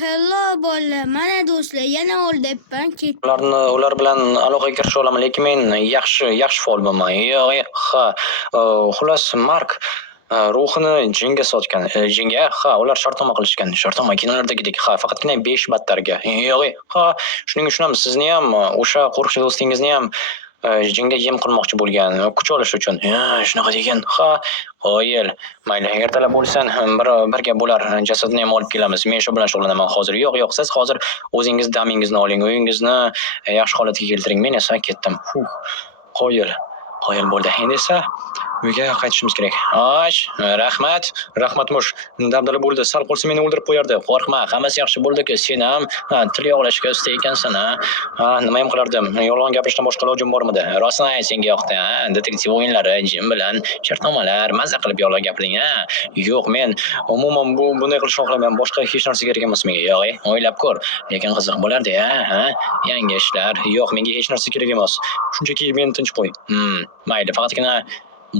hello bolalar. Mana do'stlar, yana o'ldibman. Ular bilan aloqaga kirisha olaman, lekin men yaxshi faol bo'lman. Yo'q, ha. Xullas Mark ruhini jinga sotgan. Jinga, ha, ular shartnoma qilishgan. Shartnoma kinolardagidek, ha, faqatgina 5 battarga. Yo'q, ha, shuning uchun ham sizni ham, o'sha qo'rqinchli do'stingizni ham jinga yem qilmoqchi bo'lgan, kuch olish uchun. Shunaqa degan. Ha, qoyil. Mayli, ertalab bo'lsan, bir gap bo'lar. Jasadni ham olib kelamiz. Men shu bilan shug'ullanaman hozir. Yo'q, siz hozir o'zingiz damingizni oling, uyingizni yaxshi holatga keltiring. Men esa ketdim. Qoyil. Qoyil bo'ldi. Endi esa uyga qaytishimiz kerak. Rahmat. Rahmatmush. Dabdala bo'ldi. Sal qolsa meni o'ldirib qo'yardi. Qo'rqma, hammasi yaxshi bo'ldi-ku. Sen ham til yog'lashga usta ekansan, ha. Nima ham qilardim? Yolg'on gapirishdan boshqa ilojim bormidi? Rostini ayt, senga yoqdi, ha? Detektiv o'yinlari, jin bilan shartnomalar, mazza qilib yolg'on gapiring, ha? Yo'q, men umuman bunday qilishni xohlamayman. Boshqa hech narsa kerak emas menga. Yo'q, o'ylab ko'r. Lekin qiziq bo'lardi, ha? Yangi ishlar. Yo'q, menga hech narsa kerak emas. Shunchaki meni tinch qo'y. Mayli, faqatgina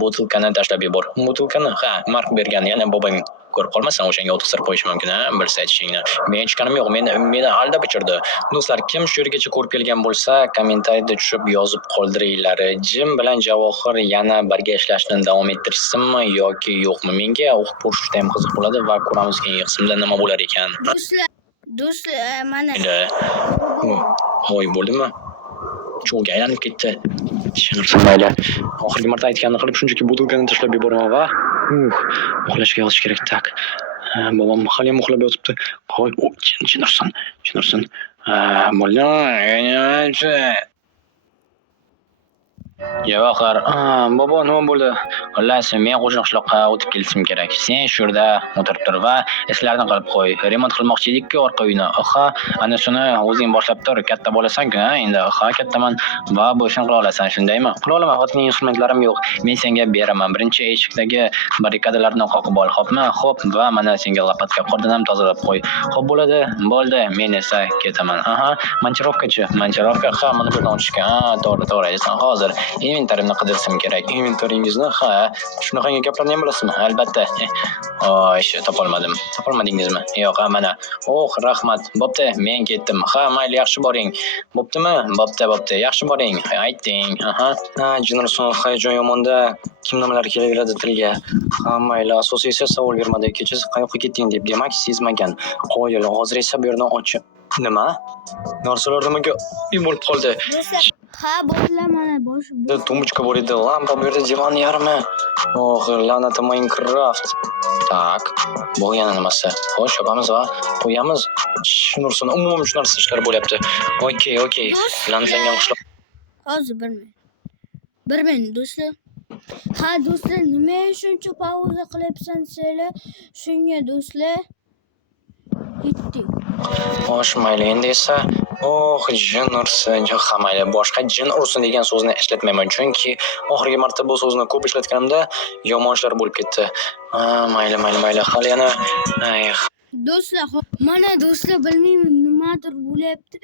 butilkani tashlab yubor. Butilkani, ha, Mark bergan, yana bobong ko'rib qolmasan, o'shanga o'tkazib qo'yish mumkin, ha? Bilsa aytishingni. Men ichganim yo'q, meni aldab ichirdi. Do'stlar, kim shu yergacha ko'rib kelgan bo'lsa, kommentariyada tushib yozib qoldiringlar. Jim bilan Javohir yana birga ishlashni davom ettirishsinmi yoki yo'qmi? Menga o'qib ko'rish juda ham qiziq bo'ladi va ko'ramiz keyingi qismda nima bo'lar ekan. Do'stlar, mana. Hoy, bo'ldimi? Cho'g'ga aylanib ketdi. Mayli. Oxirgi marta aytganini qilib shunchaki butilkani tashlab yuboraman va uxlashga yotish kerak. Tak. Bobom hali ham uxlab yotibdi. Qo'y, jin ursin. Javohir, bobo nima bo'ldi? Xullas, men qo'shni qishloqqa o'tib kelishim kerak. Sen shu yerda o'tirib tur va islarni qilib qo'y. Remont qilmoqchi edik-ku orqa uyni. Ana shuni o'zing boshlab tur. Katta bo'lasan-ku, endi. Kattaman va bu ishni qila olasan, shundaymi? Qila olaman, faqat instrumentlarim yo'q. Men senga beraman. Birinchi eshikdagi barrikadalarni qoqib ol, xo'pmi? Xo'p, va mana senga lopatka qordan ham tozalab qo'y. Xo'p bo'ladi. Men esa ketaman. Manchirovkachi. Manchirovka, mana bu yerdan o'tishgan. To'g'ri aytsan. Hozir inventarimni qidirishim kerak. Inventaringizni, shunaqangi gaplarni ham bilasizmi? Albatta. Topolmadim. Topolmadingizmi? Yo'q, mana. Rahmat. Bo'pti, men ketdim. Mayli, yaxshi boring. Bo'ptimi? Bo'pti. Yaxshi boring. Ayting. Jinurson, hayajon yomonda kim nimalar kelaveradi tilga. Mayli, asosiysi savol bermadi. Kecha qayoqqa ketding deb, demak sezmagan. Qo'yil, hozir esa bu yerdan ochib. Nima? Narsalar nimaga bo'lib qoldi? Bolalar, mana bosh. Tumbuchka bor edi, lampa bu yerda, divan yarmi. La'nati Minecraft. Tak, bu yana nimasi? Xo'sh, yopamiz va qo'yamiz. Nursin, umuman shu narsa ishlar bo'lyapti. Okey. La'natlangan qishloq. Hozir bir minut do'stlar. Do'stlar, nima shuncha pauza qilyapsan sizlar? Shunga do'stlar. Yetdik. Xo'sh, mayli, endi esa jin ursin. Mayli, boshqa jin ursin degan so'zni ishlatmayman, chunki oxirgi marta bu so'zni ko'p ishlatganimda yomon ishlar bo'lib ketdi. Mayli. Hali yana do'stlar, mana do'stlar, bilmayman, nimadir bo'lyapti.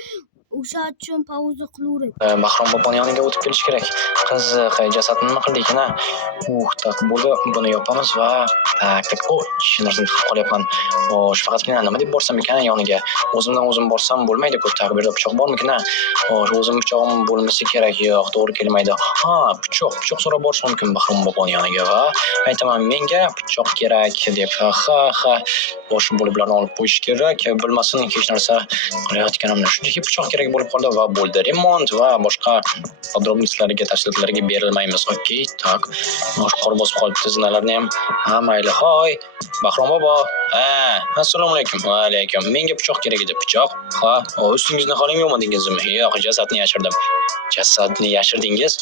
O'sha uchun pauza qilaverib. Bahrom boboni yoniga o'tib kelish kerak. Qiziq, jasadni nima qildik-na? Tak, bo'ldi. Buni yopamiz va tak. Narsani qilib qolyapman. Faqatgina nima deb borsam ekan yoniga? O'zimdan o'zim borsam bo'lmaydi-ku. Tak, bu yerda pichoq bormi-kina? O'zim pichog'im bo'lmasa kerak. Yo'q, to'g'ri kelmaydi. Pichoq so'rab borish mumkin Bahrom boboni yoniga va aytaman, menga pichoq kerak deb. Boshim bo'lib ularni olib qo'yish kerak. Bilmasin hech narsa qilayotganimni. Shunchaki pichoq kerak bo'lib qoldi va bo'ldi. Remont va boshqa podrobностьlarga, tafsilotlarga berilmaymiz. Okey, tak. Qor bosib qolibdi zinalarni ham. Mayli, hoy. Bahrom bobo. Assalomu alaykum. Va alaykum. Menga pichoq kerak edi. Pichoq? Ustingizda holing yo'qmadingizmi? Yo'q, jasadni yashirdim. Jasadni yashirdingiz?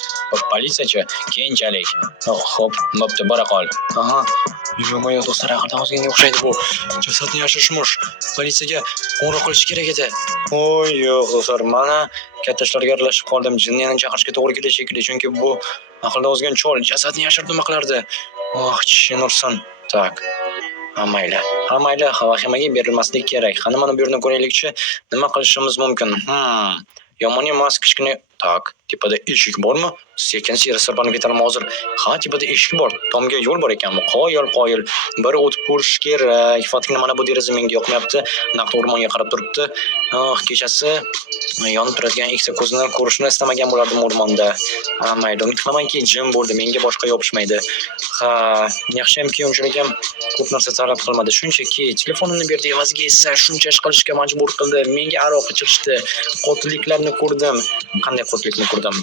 Politsiyachi, keyinchalik. Xo'p, bo'pti, bora qol. Yo'q, do'stlar, aqldan ozganga o'xshaydi bu. Jasadni yashirishmish. Politsiyaga qo'ng'iroq qilish kerak edi. Yo'q, do'stlar, mana katta ishlarga aralashib qoldim. Jinni yana chaqirishga to'g'ri keladi shekilli, chunki bu aqldan ozgan chol jasadni yashirib nima qilardi? Nursin. Tak. Mayli, vahimaga berilmaslik kerak. Mana bu yerni ko'raylikchi, nima qilishimiz mumkin? Yomon emas, kichkina Tak, tepada eshik bormi? Sekin sirpanib ketaman hozir. Ha, tepada eshik bor. Tomga yo'l bor ekanmi? Qoyil. Bir o'tib ko'rish kerak. Fatina mana bu deraza menga yoqmayapti. Naqd o'rmonga qarab turibdi. Kechasi yonib turadigan eksa ko'zni ko'rishni istamagan bo'lardim o'rmonda. Mayli, umid qilamanki jim bo'ldi, menga boshqa yopishmaydi. Ha, yaxshiyamki unchalik ham ko'p narsa talab qilmadi. Shunchaki telefonimni berdi, evaziga esa shuncha ish qilishga majbur qildi. Menga aroq ichirishdi. Qotilliklarni ko'rdim. Qanday qotillikni ko'rdim?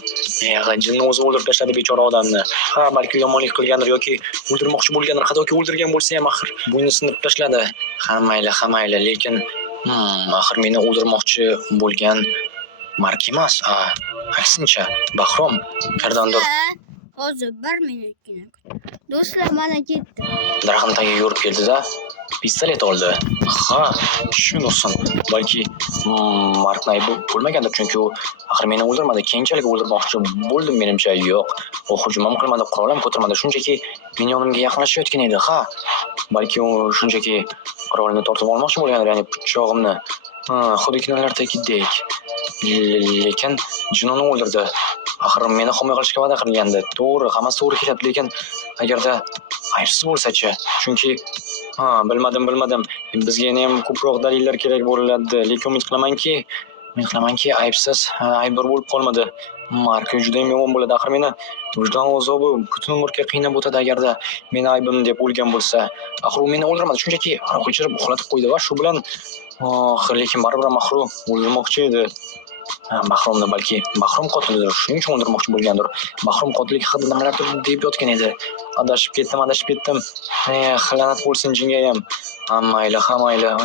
Jinni o'zi o'ldirib tashladi bechora odamni. Ha, balki yomonlik qilgandir yoki o'ldirmoqchi bo'lgandir, hattoki o'ldirgan bo'lsa ham axir bo'yni sinib tashladi. Ha mayli, lekin axir meni o'ldirmoqchi bo'lgan Mark emas. Aksincha, Bahrom qayerdandir Hozir 1 minutgina kut. Do'stlar, mana ketdi. daraxtning tagiga yurib keldi-da, pistolet oldi. Ha, shundoqsin. Balki Mark aybi bo'lmagandir, chunki u axir meni o'ldirmadi. Keyinchalik o'ldirmoqchi bo'ldim menimcha. Yo'q, u hujum ham qilmadi, qurol ham ko'tarmadi. Shunchaki meni yonimga yaqinlashayotgan edi. Ha, balki u shunchaki qurolni tortib olmoqchi bo'lgandir, ya'ni pichog'imni. Xuddi kinolardagidek. Lekin jinnini o'ldirdi. Axir meni himoya qilishga va'da qilgandi. To'g'ri, hammasi to'g'ri kelyapti, lekin agarda aybsiz bo'lsa-chi? Chunki bilmadim. Bizga yana ham ko'proq dalillar kerak bo'ladi, lekin umid qilamanki aybsiz, aybdor bo'lib qolmadi. Mark juda ham yomon bo'ladi. Axir meni vijdon azobi butun umrga qiynab o'tadi agarda meni aybim deb o'lgan bo'lsa. Axir u meni o'ldirmadi, shunchaki aroq ichirib uxlatib qo'ydi va shu bilan lekin baribir Mahru o'ldirmoqchi edi. Bahromni, balki Bahrom qotildir, shuning uchun o'ldirmoqchi bo'lgandir. Bahrom qotillik haqida nimalardir deb yotgan edi. Adashib ketdim. La'nat bo'lsin jinga ham. Mayli.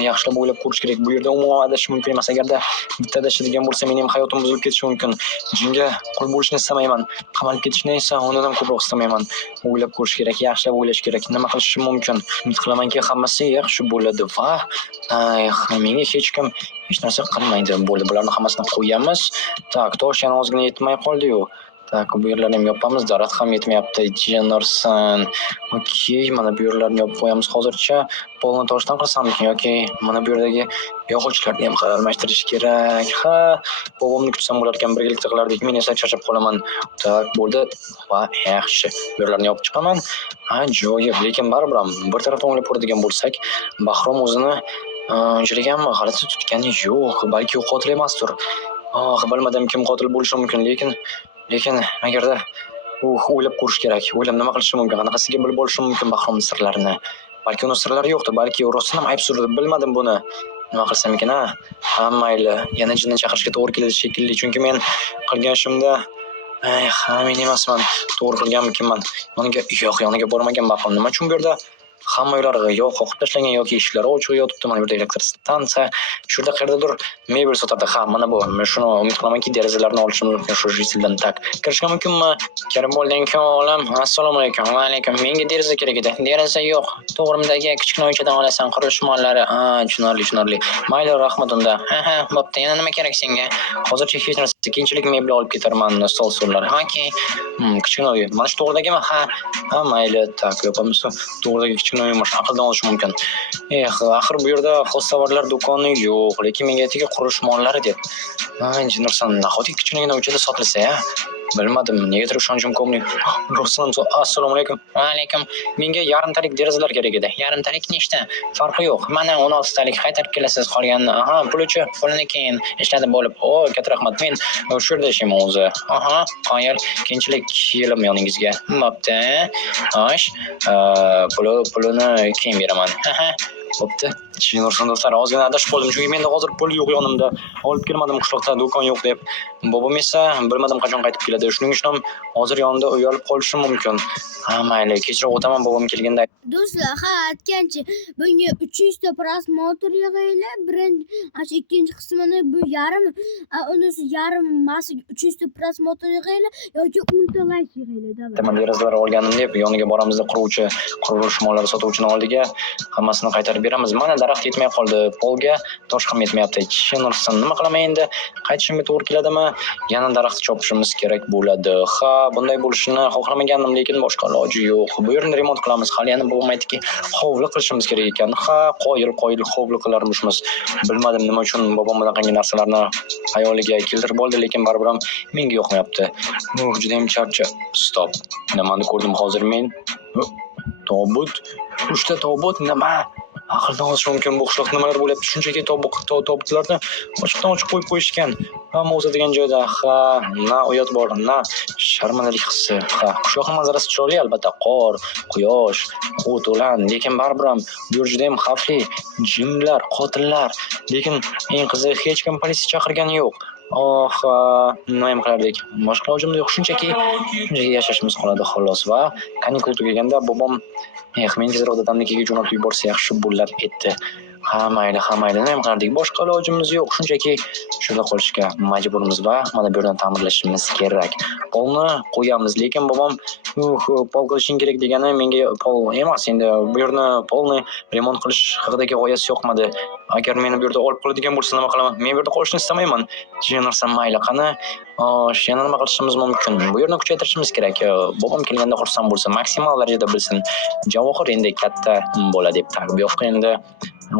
Yaxshilab o'ylab ko'rish kerak. Bu yerda umuman adashish mumkin emas. Agarda bitta adashadigan bo'lsa, mening ham hayotim buzilib ketishi mumkin. Jinga qul bo'lishni istamayman. Qamalib ketishni esa undan ko'proq istamayman. O'ylab ko'rish kerak, yaxshilab o'ylash kerak. Nima qilishim mumkin? Umid qilamanki hammasi yaxshi bo'ladi va menga hech kim hech narsa qilmaydi. Bo'ldi, bularni hammasini qo'yamiz. Tak, tosh yana ozgina yetmay qoldi-yu. Tak, bu yerlarni ham yopamiz, daraxt ham yetmayapti. Jennerson. Okey, mana bu yerlarni yopib qo'yamiz hozircha. Polni toshdan qilsammikin yoki mana bu yerdagi yog'ochlarni ham almashtirish kerak. Ha, bobomni kutsam bo'lar ekan, birgalikda qilardik. Men esa charchab qolaman. Tak, bo'ldi. Va yaxshi. Bu yerlarni yopib chiqaman. Joyib, lekin baribir ham bir tarafdan o'ylab ko'radigan bo'lsak, Bahrom o'zini unchalik ham g'alati tutgani yo'q. Balki u qotil emasdir. Bilmadim kim qotil bo'lishi mumkin, lekin agarda u o'ylab ko'rish kerak. O'ylab nima qilishi mumkin? Qanaqasiga bilib olishi mumkin Bahromning sirlarini? Balki uning sirlari yo'qdir, balki u rostdan ham aybsizdir. Bilmadim buni. Nima qilsam ekan, mayli. Yana jinni chaqirishga to'g'ri keladi shekilli, chunki men qilgan ishimda men emasman. To'g'ri qilganmikinman? Yoniga bormagan Bahrom. Nima uchun bu yerda hamma uylar yo'q qoqib tashlangan yoki eshiklari ochiq yotibdi. Mana bu yerda elektr stansiya, shurda qayerdadir mebel sotardi. Mana bu. Men shuni umid qilamanki derazalarni olishim mumkin shu jisildan. Tak, kirishga mumkinmi? Kirib bo'lding-ku olam. Assalomu alaykum. Va alaykum. Menga deraza kerak edi. Deraza yo'q. To'g'rimdagi kichkina uychadan olasan qurilish mollari. Tushunarli. Mayli, rahmat unda. Bo'pti. Yana nima kerak senga? Hozircha hech narsa, keyinchalik mebel olib ketarman, stol-stullar. Okey. Kichkina uy. Mana shu to'g'ridagimi? Mayli. Tak, yopamiz. To'g'ridagi kichkina uyimiz aqldan olish mumkin. Axir bu yerda xostavarlar do'koni yo'q, lekin menga aytgan qurilish mollari deb. Jennerson, nahotki kichkinagina uychada sotilsa-ya? Bilmadim, negadir ishonchim komlik. Ruslan, assalomu alaykum. Va alaykum. Menga yarimtalik derazalar kerak edi. Yarimtalik nechta? Farqi yo'q. Mana 16 talik qaytarib kelasiz qolganini. Pulchi, pulini keyin ishlatib bo'lib. Katta rahmat. Men shu yerda yashayman o'zi. Qoyil. Keyinchalik kelim yoningizga. Bo'pti. Xo'sh. Pulini keyin beraman. Bo'pti. Jennerson do'stlar, ozgina adashib qoldim, chunki menda hozir pul yo'q yonimda. Olib kelmadim qishloqda do'kon yo'q deb. Bobom esa bilmadim qachon qaytib keladi. Shuning uchun ham hozir yonimda uyalib qolishi mumkin. Mayli, kechroq o'taman bobom kelganda. Do'stlar, aytgancha bunga 300 ta prosmotr yig'aylar. Ikkinchi qismini bu yarim, unisi yarim masiga 300 ta prosmotr yig'aylar yoki 10 ta like yig'aylar. Mana derazalar olganim deb yoniga boramizda quruvchi, qurilish mollari sotuvchini oldiga hammasini qaytarib beramiz. Mana daraxt yetmay qoldi. Polga tosh ham yetmayapti. Chinursan, nima qilaman endi? Qaytishimga to'g'ri keladimi? Yana daraxt chopishimiz kerak bo'ladi. Ha, bunday bo'lishini xohlamagandim, lekin boshqa iloji yo'q. Bu yerni remont qilamiz. Hali yana bobom aytdiki, hovli qilishimiz kerak ekan. Ha, qoyil hovli qilarmishmiz. Bilmadim nima uchun bobom bunaqangi narsalarni xayoliga keltirib oldi, lekin baribir ham menga yoqmayapti. Juda ham Stop. Nimani ko'rdim hozir men? Tobut. 3 ta tobut nima? Aqldan ozishi mumkin bu qishloqda nimalar bo'lyapti? Shunchaki tobutlarni ochiqdan ochiq qo'yib qo'yishgan. Hamma o'sadigan joyda. Ha, na uyat bor, na sharmandalik hissi. Ha, qishloq manzarasi chiroyli albatta. Qor, quyosh, o't, o'lan, lekin baribir ham bu yer juda ham xavfli. Jinlar, qotillar. Lekin eng qizig'i hech kim politsiya chaqirgani yo'q. Oh, nima ham qilardik? Boshqa ilojimiz yo'q. Shunchaki yashashimiz qoladi xolos va kanikul tugaganda bobom men tezroq dadamnikiga jo'natib yuborsa yaxshi bo'lar edi. Ha, mayli, nima ham qilardik? Boshqa ilojimiz yo'q. Shunchaki shunda qolishga majburmiz va mana bu yerdan ta'mirlashimiz kerak. Polni qo'yamiz, lekin bobom pol qilishing kerak degani menga pol emas. Endi bu yerni polni remont qilish haqidagi g'oyasi yoqmadi. Agar meni bu yerda olib qoladigan bo'lsa nima qilaman? Men bu yerda qolishni istamayman. Tushunarsan, mayli, qani yana nima qilishimiz mumkin? Bu yerni kuchaytirishimiz kerak. Bobom kelganda xursand bo'lsa, maksimal darajada bilsin. Javohir endi katta bola deb bu yoqqa endi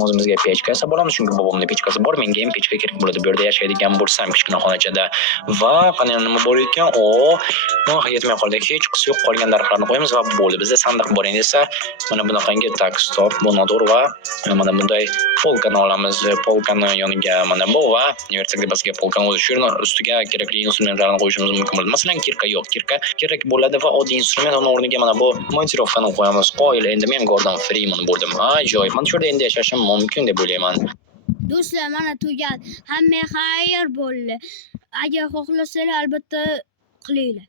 o'zimizga pechka yasab olamiz, chunki bobomning pechkasi bor, menga ham pechka kerak bo'ladi. Bu yerda yashaydigan bo'lsam kichkina xonachada. Va qani nima bor ekan? Yetmay qoldi. Hech qisi yo'q qolgan daraxtlarni qo'yamiz va bo'ldi. Bizda sandiq bor endi esa mana bunaqangi stop, bu noto'g'ri va mana bunday polkani olamiz. Polkani yoniga mana bu va universitet basiga polkani o'zi shu yerning ustiga kerakli instrumentlarni qo'yishimiz mumkin bo'ladi. Masalan, kirka yo'q, kirka kerak bo'ladi va oddiy instrument uni o'rniga mana bu montirovkani qo'yamiz. Qoyil, endi men Gordon Freeman bo'ldim. Ajoyib. Mana shu yerda endi yashashim mumkin deb o'ylayman. Do'stlar, mana tugadi. Hamma xayr bo'ldi. Agar xohlasanglar albatta qilinglar.